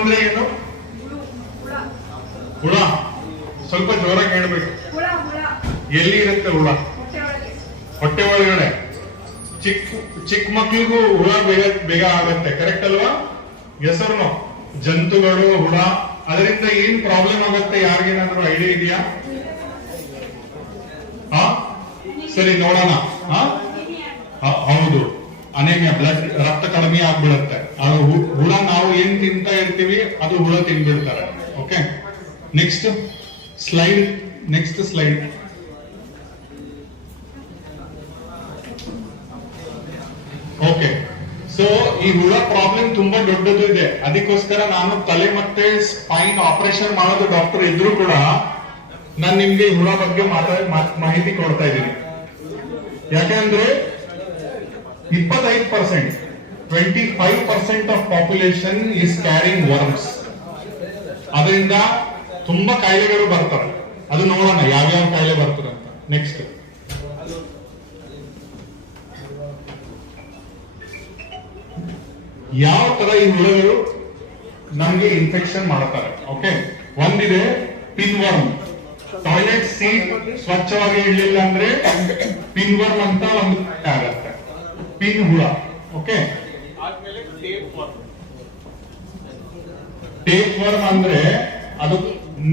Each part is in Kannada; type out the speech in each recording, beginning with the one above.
ಅಂದ್ರೆ ಏನು? ಹುಳ. ಸ್ವಲ್ಪ ಜೋರಾಗಿ ಹೇಳ್ಬೇಕು. ಎಲ್ಲಿ ಇರುತ್ತೆ ಹುಳ? ಹೊಟ್ಟೆ ಒಳಗಡೆ. ಚಿಕ್ಕ ಮಕ್ಳಿಗೂ ಹುಳ ಬೇಗ ಆಗುತ್ತೆ, ಕರೆಕ್ಟ್ ಅಲ್ವಾ? ಹೆಸರು ಜಂತುಗಳು, ಹುಳ, ಅದರಿಂದ ಏನ್ ಪ್ರಾಬ್ಲಮ್ ಆಗುತ್ತೆ? ಯಾರಿಗೇನಾದ್ರೂ ಐಡಿಯಾ ಇದೆಯಾ? ಸರಿ ನೋಡೋಣ. ಹೌದು, ಅನೇಮಿಯಾ, ಬ್ಲಡ್ ರಕ್ತ ಕಡಿಮೆ ಆಗ್ಬಿಡುತ್ತೆ. ಅದು ಹುಳ ನಾವು ಏನ್ ತಿಂತಾ ಇರ್ತೀವಿ ಅದು ಹುಳ ತಿನ್ಬಿಡ್ತಾರೆ. Okay, next slide. Okay, so ಈ ಹುಳ ಪ್ರಾಬ್ಲಮ್ ತುಂಬಾ ದೊಡ್ಡದು ಇದೆ. ಅದಕ್ಕೋಸ್ಕರ ನಾನು ತಲೆ ಮತ್ತೆ ಸ್ಪೈನ್ ಆಪರೇಷನ್ ಮಾಡೋದು ಡಾಕ್ಟರ್ ಇದ್ರು ಕೂಡ ನಾನು ನಿಮ್ಗೆ ಈ ಹುಳ ಬಗ್ಗೆ ಮಾಹಿತಿ ಕೊಡ್ತಾ ಇದ್ದೀನಿ. ಯಾಕೆಂದ್ರೆ 25%, 25% of population is carrying worms. ಅದರಿಂದ ತುಂಬಾ ಕಾಯಿಲೆಗಳು ಬರ್ತವೆ. ಅದು ನೋಡೋಣ ಯಾವ್ಯಾವ ಕಾಯಿಲೆ ಬರ್ತದೆ ಅಂತ. ನೆಕ್ಸ್ಟ್, ಯಾವ ತರ ಈ ಹುಳುಗಳು ನಮ್ಗೆ ಇನ್ಫೆಕ್ಷನ್ ಮಾಡ್ತಾರೆ. ಓಕೆ, ಒಂದಿದೆ ಪಿನ್ ವರ್ಮ್. ಟಾಯ್ಲೆಟ್ ಸೀಟ್ ಸ್ವಚ್ಛವಾಗಿ ಇಡಲಿಲ್ಲ ಅಂದ್ರೆ ಪಿನ್ ವರ್ಮ್ ಅಂತ ಒಂದು ಆಗತ್ತೆ, ಪಿನ್ ಹುಳ. ಓಕೆ, ಟೇಪ್ ವರ್ಮ್ ಅಂದ್ರೆ ಅದು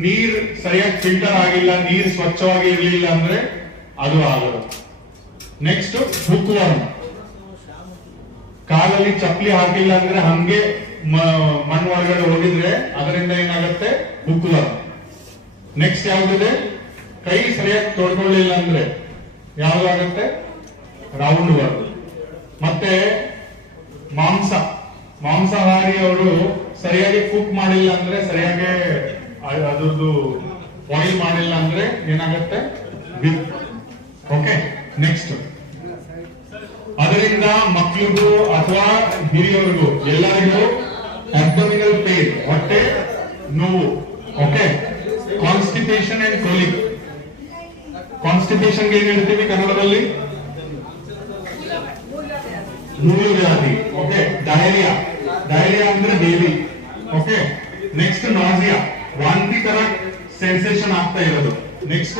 ನೀರ್ ಸರಿಯಾಗಿ ಫಿಲ್ಟರ್ ಆಗಿಲ್ಲ, ನೀರ್ ಸ್ವಚ್ಛವಾಗಿ ಇರಲಿಲ್ಲ ಅಂದ್ರೆ ಅದು ಆಗೋದು. Next hook worm. ಕಾಲಲ್ಲಿ ಚಪ್ಪಲಿ ಹಾಕಿಲ್ಲ ಅಂದ್ರೆ ಹಂಗೆ ಮಣ್ಣು ಒಳಗಡೆ ಹೋಗಿದ್ರೆ ಅದರಿಂದ ಏನಾಗುತ್ತೆ? Hook worm. ನೆಕ್ಸ್ಟ್ ಯಾವ್ದಿದೆ? ಕೈ ಸರಿಯಾಗಿ ತೊಳ್ಕೊಳ್ಳಿಲ್ಲ ಅಂದ್ರೆ ಯಾವ್ದಾಗುತ್ತೆ? Round worm. ಮತ್ತೆ ಮಾಂಸಾಹಾರಿ ಅವರು ಸರಿಯಾಗಿ ಕುಕ್ ಮಾಡಿಲ್ಲ ಅಂದ್ರೆ, ಸರಿಯಾಗಿ ಅದ್ರದ್ದು ಬಾಯ್ಲ್ ಮಾಡಿಲ್ಲ ಅಂದ್ರೆ ಏನಾಗುತ್ತೆ? ವಿಪ್. ಓಕೆ, ನೆಕ್ಸ್ಟ್, ಅದರಿಂದ ಮಕ್ಕಳಿಗೂ ಅಥವಾ ಹಿರಿಯರಿಗೂ ಎಲ್ಲರಿಗೂ ಅಬ್ಡಮಿನಲ್ ಪೇನ್, ಹೊಟ್ಟೆ ನೋವು. Okay, constipation and colic. Constipation ಏನ್ ಹೇಳ್ತೀವಿ ಕನ್ನಡದಲ್ಲಿ? ಮೂರು ವ್ಯಾಧಿ. ಓಕೆ, ಡಯರಿಯಾ ಅಂದ್ರೆ ಬೇಬಿ. ಓಕೆ, ನೆಕ್ಸ್ಟ್ ನಾಸಿಯಾ, ವಾಂತಿ ತರ ಸೆನ್ಸೇಷನ್ ಆಗ್ತಾ ಇರೋದು. ನೆಕ್ಸ್ಟ್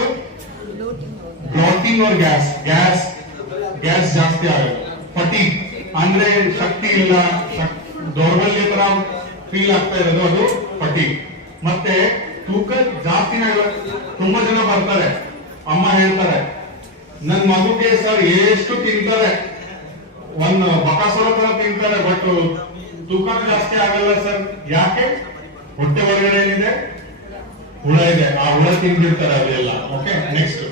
ಬ್ಲೋಟಿಂಗ್ ಆರ್ ಗ್ಯಾಸ್ ಜಾಸ್ತಿ ಆಗೋದು. ಫಟೀಗ್ ಅಂದ್ರೆ ಶಕ್ತಿ ಇಲ್ಲ, ದೌರ್ಬಲ್ಯ ತರ ಫೀಲ್ ಆಗ್ತಾ ಇರೋದು, ಅದು ಫಟೀಗ್. ಮತ್ತೆ ತೂಕ ಜಾಸ್ತಿನ ತುಂಬಾ ಜನ ಬರ್ತಾರೆ, ಅಮ್ಮ ಹೇಳ್ತಾರೆ ನನ್ ಮಗುಗೆ ಸರ್ ಎಷ್ಟು ತಿಂತಾರೆ, ಒಂದು ಬಕಾಸುರ ತರ ತಿಂತಾರೆ, ಬಟ್ ತೂಕ ಜಾಸ್ತಿ ಆಗಲ್ಲ ಸರ್. ಯಾಕೆ? ಹೊಟ್ಟೆ ಒಳಗಡೆ ಏನಿದೆ? ಹುಳ ಇದೆ, ಆ ಹುಳ ತಿಂದಿರ್ತಾರೆ ಅವೆಲ್ಲ. ಓಕೆ, ನೆಕ್ಸ್ಟ್,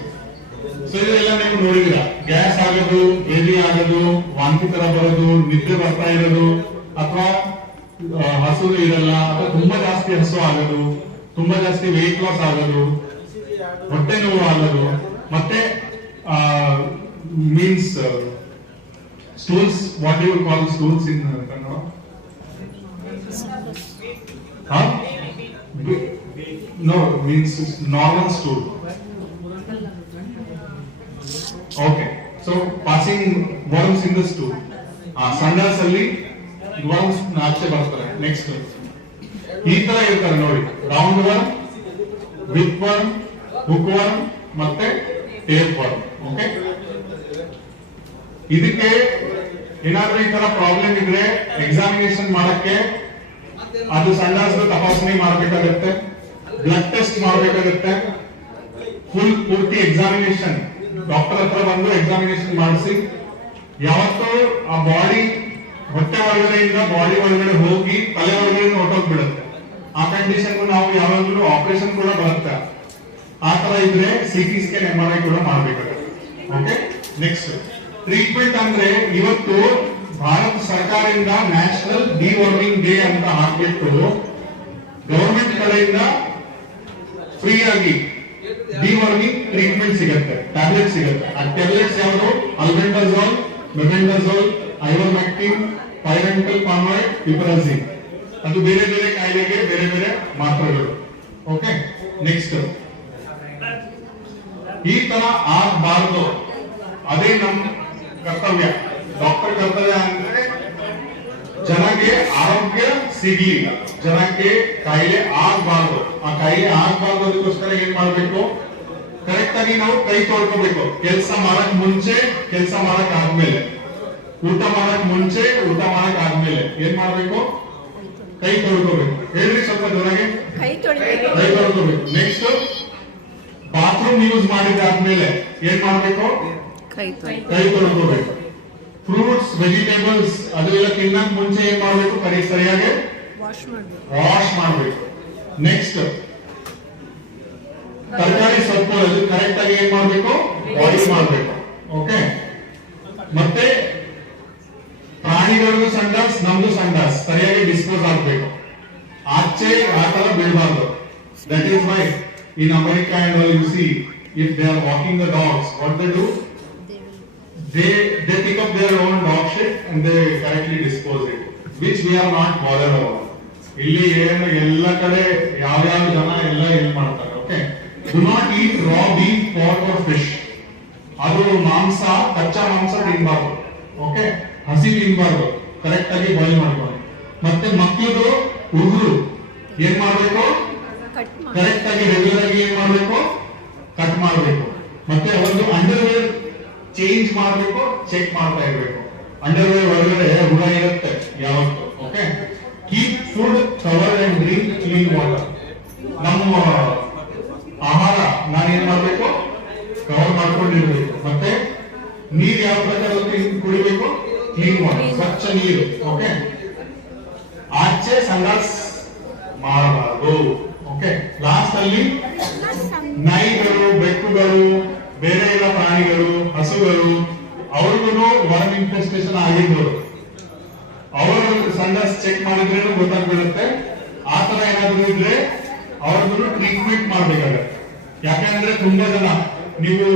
ಸೊ ಇದೆಲ್ಲ ನೀವು ನೋಡಿದಿರ. ಗ್ಯಾಸ್ ಆಗೋದು, ಬೇದಿ ಆಗೋದು, ವಾಂತಿ ತರ ಬರೋದು, ನಿದ್ದೆ ಬರ್ತಾ ಇರೋದು, ಅಥವಾ ಹಸು ಇರಲ್ಲ, ಅಥವಾ ತುಂಬಾ ಜಾಸ್ತಿ ಹಸು ಆಗೋದು, ತುಂಬಾ ಜಾಸ್ತಿ ವೆಯ್ಟ್ ಲಾಸ್ ಆಗೋದು, ಹೊಟ್ಟೆ ನೋವು ಆಗೋದು, ಮತ್ತೆ means stools. What you call stools in Kannada? No, means normal stool. Okay, so passing worms in the stool. ಸಂಡಾಸ್ ಅಲ್ಲಿ ವರ್ಮ್ಸ್ ಆಚೆ ಬರ್ತಾರೆ. ನೆಕ್ಸ್ಟ್ ಈ ತರ ಇರ್ತಾರೆ ನೋಡಿ, round worm, whip worm, hook worm ಮತ್ತೆ ಟೇಪ್ ವರ್ಮ್. ಓಕೆ, ಇದಕ್ಕೆ ಏನಾದ್ರೂ ಈ ತರ ಪ್ರಾಬ್ಲಮ್ ಇದ್ರೆ ಎಕ್ಸಾಮಿನೇಷನ್ ಮಾಡಕ್ಕೆ ಅದು ಸಂಡಾಸ್ ತಪಾಸಣೆ ಮಾಡಬೇಕಾಗುತ್ತೆ, ಬ್ಲಡ್ ಟೆಸ್ಟ್ ಮಾಡಬೇಕಾಗುತ್ತೆ, ಪೂರ್ತಿ ಎಕ್ಸಾಮಿನೇಷನ್ ಡಾಕ್ಟರ್ ಹತ್ರ ಬಂದು ಎಕ್ಸಾಮಿನೇಷನ್ ಮಾಡಿಸಿ, ಯಾವತ್ತೂ ಆ ಬಾಡಿ ಹೊಟ್ಟೆ ಒಳಗಡೆಯಿಂದ ಬಾಡಿ ಒಳಗಡೆ ಹೋಗಿ ತಲೆ ಒಳಗಡೆ ಹೊಟ್ಟೋಗ್ಬಿಡುತ್ತೆ. ಆ ಕಂಡೀಷನ್ ನಾವು ಯಾವಾಗಲೂ ಆಪರೇಷನ್ ಕೂಡ ಬರುತ್ತೆ. ಆ ತರ ಇದ್ರೆ ಸಿಟಿ ಸ್ಕ್ಯಾನ್ MRI ಕೂಡ ಮಾಡಬೇಕಾಗುತ್ತೆ. ಓಕೆ, ನೆಕ್ಸ್ಟ್ ಟ್ರೀಟ್ಮೆಂಟ್ ಅಂದ್ರೆ ಇವತ್ತು ಭಾರತ ಸರ್ಕಾರದಿಂದ ನ್ಯಾಷನಲ್ ಡಿವರ್ಮಿಂಗ್ ಡೇ ಅಂತ ಹಾಕ್ಬಿಟ್ಟು ಗವರ್ಮೆಂಟ್ ಕಡೆಯಿಂದ ಫ್ರೀ ಆಗಿ ಡಿವರ್ಮಿಂಗ್ ಟ್ರೀಟ್ಮೆಂಟ್ ಸಿಗುತ್ತೆ, ಟ್ಯಾಬ್ಲೆಟ್ ಸಿಗುತ್ತೆ. ಆ ಟ್ಯಾಬ್ಲೆಟ್ಸ್ ಯಾವುದು? ಅಲ್ಬೆಂಡಾಜೋಲ್, ಮೆಬೆಂಡಾಜೋಲ್, ಐವರ್ಮೆಕ್ಟಿನ್, ಪೈರೆಂಟಲ್ ಪಾಮಾಯ್ಡ್, ಪಿಪರಜಿನ್. ಅದು ಬೇರೆ ಬೇರೆ ಕಾಯಿಲೆಗೆ ಬೇರೆ ಬೇರೆ ಮಾತ್ರೆಗಳು. ಓಕೆ, ನೆಕ್ಸ್ಟ್, ಈ ತರ ಆಗಬಾರದು, ಅದೇ ನಮ್ಮ ಕರ್ತವ್ಯ. ಡಾಕ್ಟರ್ ಕರ್ತವ್ಯ ಅಂದ್ರೆ ಜನಕ್ಕೆ ಆರೋಗ್ಯ ಸಿಗ್ಲಿ, ಜನಕ್ಕೆ ಕಾಯಿಲೆ ಆಗ್ಬಾರ್ದು. ಆ ಕಾಯಿಲೆ ಆಗ್ಬಾರ್ದು ಅದಕ್ಕೋಸ್ಕರ ಏನ್ ಮಾಡ್ಬೇಕು, ಕರೆಕ್ಟ್ ಆಗಿ ನಾವು ಕೈ ತೊಳ್ಕೋಬೇಕು. ಕೆಲಸ ಮಾಡಕ್ ಮುಂಚೆ, ಕೆಲಸ ಮಾಡಕ್ ಆದ್ಮೇಲೆ, ಊಟ ಮಾಡಕ್ ಮುಂಚೆ, ಊಟ ಮಾಡಕ್ ಆದ್ಮೇಲೆ ಏನ್ ಮಾಡ್ಬೇಕು, ಕೈ ತೊಳ್ಕೋಬೇಕು. ಹೇಳ್ರಿ ಸ್ವಲ್ಪ ಜೊತೆಗೆ, ಕೈ ತೊಳ್ಕೋಬೇಕು. ನೆಕ್ಸ್ಟ್ ಬಾತ್ರೂಮ್ ಯೂಸ್ ಮಾಡಿದಾದ್ಮೇಲೆ ಏನ್ ಮಾಡ್ಬೇಕು, ಕೈ ತೊಳ್ಕೋಬೇಕು. ಫ್ರೂಟ್ಸ್ ವೆಜಿಟೇಬಲ್ಸ್ ಅದೆಲ್ಲ ತಿನ್ನಕ್ ಮುಂಚೆ ಏನ್ ಮಾಡ್ಬೇಕು, ಸರಿಯಾಗಿ ವಾಶ್ ಮಾಡ್ಬೇಕು. ನೆಕ್ಸ್ಟ್ ತರಕಾರಿ ಸೊಪ್ಪು ಕರೆಕ್ಟ್ ಆಗಿ ಏನ್ ಮಾಡ್ಬೇಕು, ಬಾಯ್ಲ್ ಮಾಡ್ಬೇಕು. ಓಕೆ, ಮತ್ತೆ ಪ್ರಾಣಿಗಳಿಗೂ ಸಂಡಾಸ್, ನಮ್ದು ಸಂಡಾಸ್ ಸರಿಯಾಗಿ ಡಿಸ್ಪೋಸ್ ಆಗ್ಬೇಕು. ಆಚೆ ಆ ತರ ಬೀಳಬಾರ್ದು. That is why in America and all you see, if they are walking the dogs, what they do, they pick up their own dog shit and they correctly dispose it, which we are not bothered about. ಇಲ್ಲಿ ಏನು ಎಲ್ಲ ಕಡೆ ಯಾವ ಜನ ಎಲ್ಲ ಏನ್ ಮಾಡ್ತಾರೆ. Okay, do not eat raw beef, pork or fish. ಅದು ಮಾಂಸ, ಕಚ್ಚಾ ಮಾಂಸ ತಿನ್ಬಾರ್ದು. ಓಕೆ, ಹಸಿ ತಿನ್ಬಾರ್ದು, ಕರೆಕ್ಟ್ ಆಗಿ ಬಾಯ್ಲ್ ಮಾಡ್ಕೊಂಡು. ಮತ್ತೆ ಮಕ್ಕಳದು ಉಗುರು ಏನ್ ಮಾಡ್ಬೇಕು, ಕರೆಕ್ಟ್ ಆಗಿ ರೆಗ್ಯುಲರ್ ಆಗಿ ಏನ್ ಮಾಡ್ಬೇಕು, ಕಟ್ ಮಾಡ್ಬೇಕು. ಮತ್ತೆ ಒಂದು ಅಂಡರ್ವೇರ್ ಚೇಂಜ್ ಮಾಡ್ಬೇಕು, ಚೆಕ್ ಮಾಡ್ತಾ ಇರ್ಬೇಕು. ಅಂಡರ್ವೇರ್ ಒಳಗಡೆ ಹುಳ ಇರುತ್ತೆ ಯಾವತ್ತು. Okay, keep food cover and drink clean water. ನಮ್ಮ ಆಹಾರ ನಾನೇನ್ ಮಾಡ್ಬೇಕು, ಕವರ್ ಮಾಡ್ಕೊಂಡಿರ್ಬೇಕು. ಮತ್ತೆ ನೀರ್ ಯಾವ ಪ್ರಕಾರ ಕುಡಿಬೇಕು, ಕ್ಲೀನ್ ವಾಟರ್, ಸ್ವಚ್ಛ ನೀರು. ಓಕೆ, ಆಚೆ ಸಂಡಾಸ್ ಮಾಡಬಾರ್ದು. ಓಕೆ, ಲಾಸ್ಟ್ ಅಲ್ಲಿ ನಾಯಿಗಳು, ಬೆಕ್ಕುಗಳು, ಬೇರೆ ಎಲ್ಲ ಪ್ರಾಣಿಗಳು, ಹಸುಗಳು, ಅವ್ರಿಗೂ ವರ್ಮ್ ಇನ್ಫೆಸ್ಟೇಷನ್ ಆಗಿರ್ಬೋದು. ಅವರು ಸಂಡಾಸ್ ಚೆಕ್ ಮಾಡಿದ್ರೆ ಗೊತ್ತಾಗ್ಬಿಡುತ್ತೆ. ಆ ತರ ಏನಾದ್ರು ಇದ್ರೆ ಅವ್ರಿಗೂ ಟ್ರೀಟ್ಮೆಂಟ್ ಮಾಡ್ಬೇಕಾಗತ್ತೆ. ಯಾಕಂದ್ರೆ ತುಂಬಾ ಜನ, ನೀವು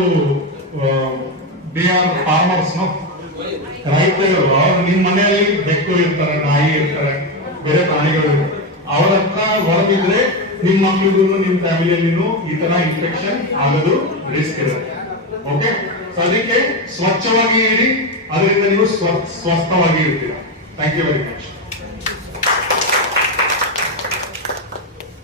ದೇ ಆರ್ ಫಾರ್ಮರ್ಸ್, ರೈತರು, ಅವ್ರು ನಿಮ್ ಮನೆಯಲ್ಲಿ ಬೆಕ್ಕು ಇರ್ತಾರೆ, ನಾಯಿ ಇರ್ತಾರೆ, ಬೇರೆ ಪ್ರಾಣಿಗಳು, ಅವ್ರ ಹತ್ರ ಹೊರಗಿದ್ರೆ ನಿಮ್ ಮಕ್ಳಿಗೂ ನಿಮ್ ಫ್ಯಾಮಿಲಿಯಲ್ಲಿನೂ ಈ ತರ ಇನ್ಫೆಕ್ಷನ್ ಆಗೋದು ರಿಸ್ಕ್ ಇರುತ್ತೆ. ಓಕೆ, ಸೊ ಅದಕ್ಕೆ ಸ್ವಚ್ಛವಾಗಿ ಇರಿ, ಅದರಿಂದ ನೀವು ಸ್ವಸ್ಥವಾಗಿ ಇರ್ತೀರಾ. Thank you very much.